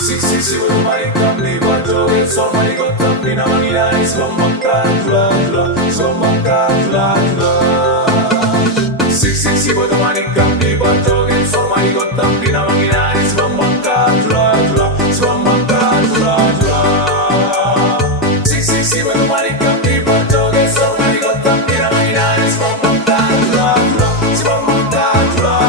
Siksi bermain di joget sama di kotak pinamangin Slombang kadula Slombang kadula Siksi bermain di joget sama di kotak pinamangin Slombang kadula Slombang kadula Siksi bermain di joget sama di kotak pinamangin Slombang kadula Slombang kadula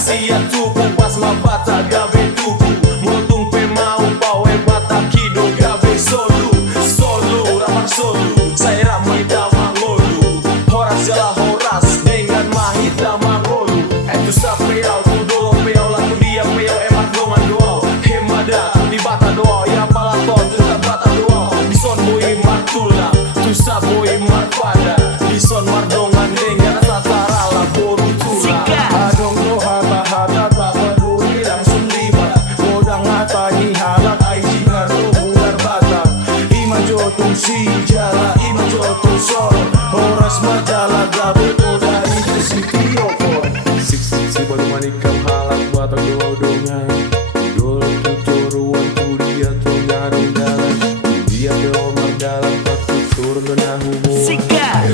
Sia tuku pas mabata gabe tuku motung pe mau pawe bata kido gabe solu ramar solu saya ramai damang ngolu horas jala horas dengan mahit damang ngolu itu sapriau tudolo peau laku dia peau emat dongan doa hemada di bata doa ya palaton tetap bata doa di son boi martula tu saboi marpada di son mardongan dengan satara la boru tula adong doa hata tak peduli langsung libat godang ngatahi halak aiji ngaruh bular batang ima jotung si jala ima jotung soro horas majala gabe koda itu si tiopor siksi baru manikam halak batang doa dongai dol tuturuan kudia tu ngarung dalam dia doa mardalam patu turun dan hubung Sikat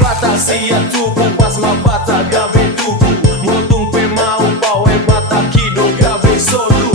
bata sia tuku pas mabata gabe tuku motung pe mau pawe bata kido gabe solu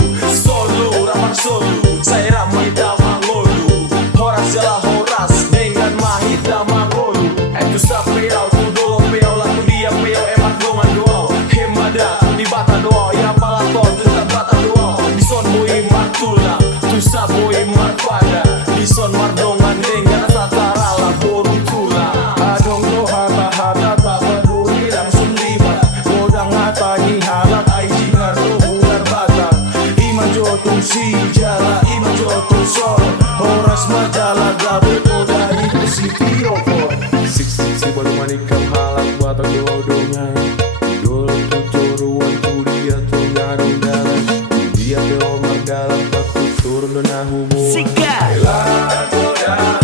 ramar solu saya ramai damang ngolu horas jala horas dengan mahit damang ngolu itu sapriau tudolo peau laku dia peau emat dongan doa hemada di bata doa ya palaton tetap bata doa di son boi martula tu saboi marpada di son mardongan dengan satara la boru tula adong doa hata tak peduli langsung libat godang ngatahi halak aiji ngaruh bular batang ima jotung si jala ima jotung soro horas majala gabe koda itu si tiopor siksi baru manikam halak batang doa dongai dol tuturuan kudia tu ngarung dalam dia doa mardalam patu turun dan hubung Sikat Ela